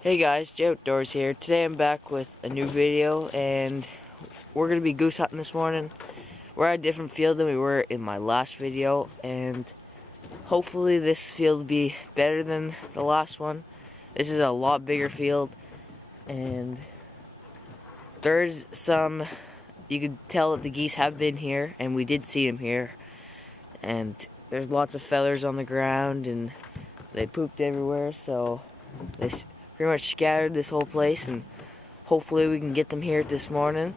Hey guys, Jay Outdoors here. Today I'm back with a new video and we're going to be goose hunting this morning. We're at a different field than we were in my last video and hopefully this field will be better than the last one. This is a lot bigger field and there's some, you can tell that the geese have been here and we did see them here, and there's lots of feathers on the ground and they pooped everywhere, so they pretty much scattered this whole place, and hopefully we can get them here this morning.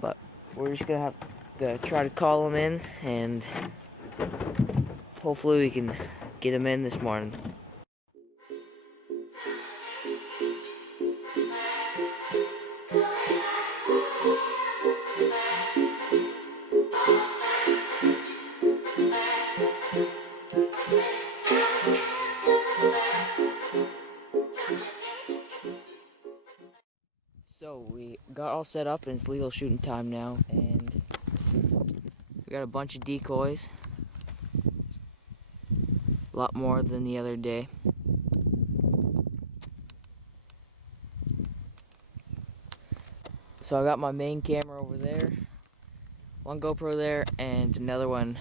But we're just gonna have to try to call them in, and hopefully we can get them in this morning. So we got all set up and it's legal shooting time now, and we got a bunch of decoys, a lot more than the other day. So I got my main camera over there, one GoPro there, and another one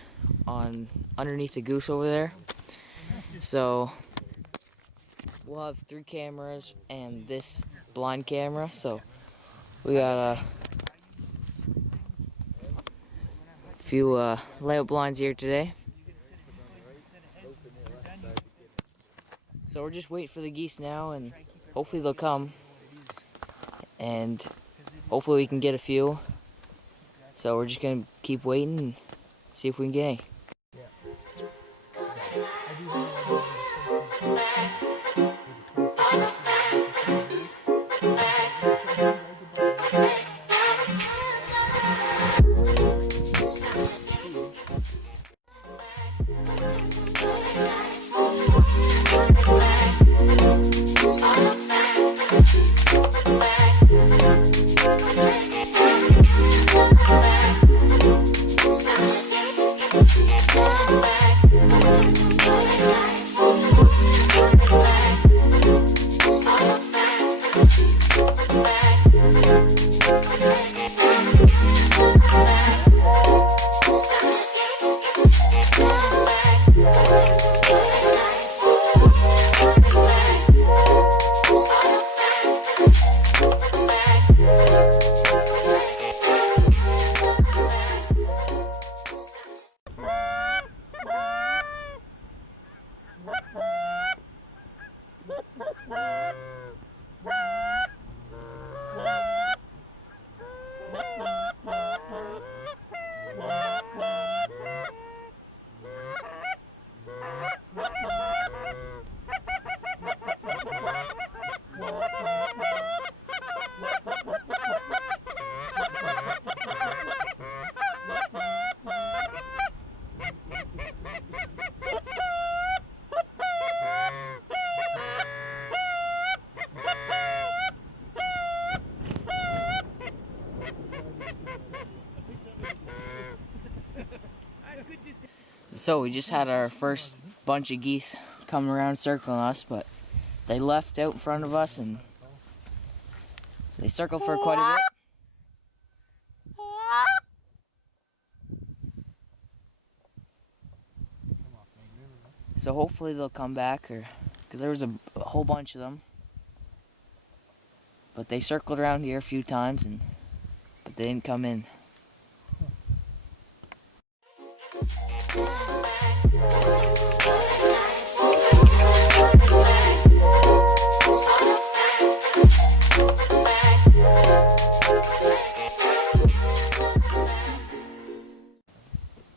on underneath the goose over there. So we'll have 3 cameras and this blind camera. So we got a few layout blinds here today. So we're just waiting for the geese now, and hopefully they'll come, and hopefully we can get a few. So we're just gonna keep waiting and see if we can get any. So we just had our first bunch of geese come around circling us, but they left out in front of us and they circled for quite a bit. So hopefully they'll come back, or because there was a whole bunch of them. But they circled around here a few times, but they didn't come in.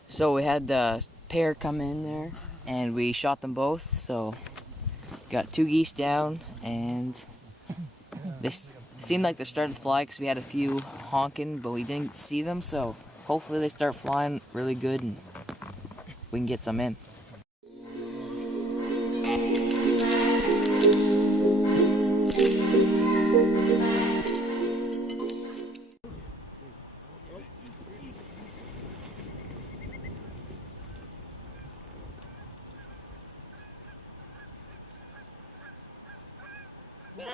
So we had the pair come in there and we shot them both. So got 2 geese down, and they seemed like they're starting to fly because we had a few honking, but we didn't see them. So hopefully they start flying really good and we can get some in. So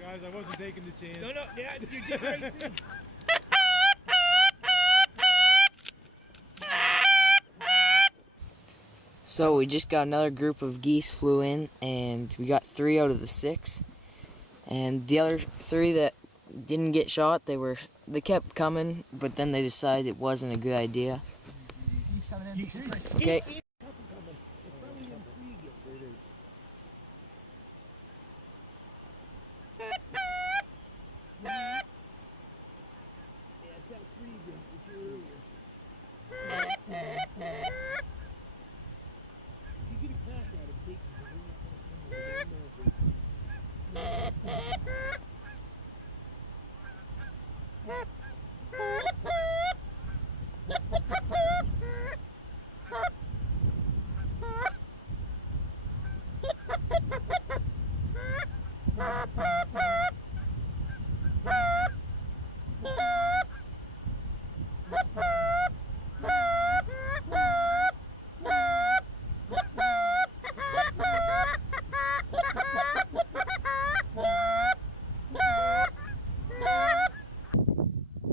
Guys, I wasn't taking the chance. No, yeah, you did the right thing. So we just got another group of geese flew in, and we got 3 out of the 6. And the other 3 that didn't get shot, they kept coming, but then they decided it wasn't a good idea. Okay.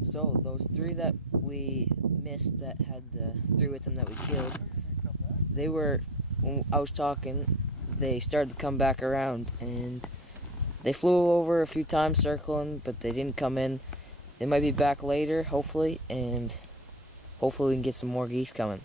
So those 3 that we missed that had the 3 with them that we killed, they were, when I was talking, they started to come back around, and they flew over a few times circling, but they didn't come in. They might be back later, hopefully, and hopefully we can get some more geese coming.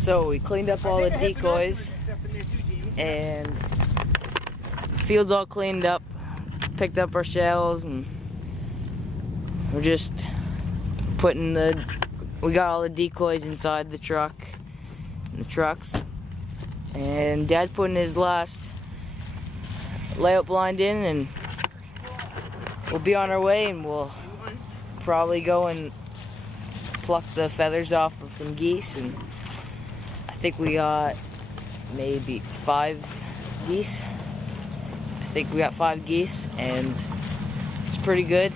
So we cleaned up all the decoys and field's all cleaned up, picked up our shells, and we're just putting we got all the decoys inside the trucks, and Dad's putting his last layout blind in, and we'll be on our way, and we'll probably go and pluck the feathers off of some geese. And I think we got maybe 5 geese. I think we got 5 geese, and it's pretty good.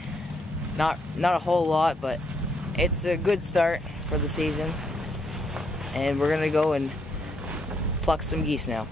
Not a whole lot, but it's a good start for the season. And we're gonna go and pluck some geese now.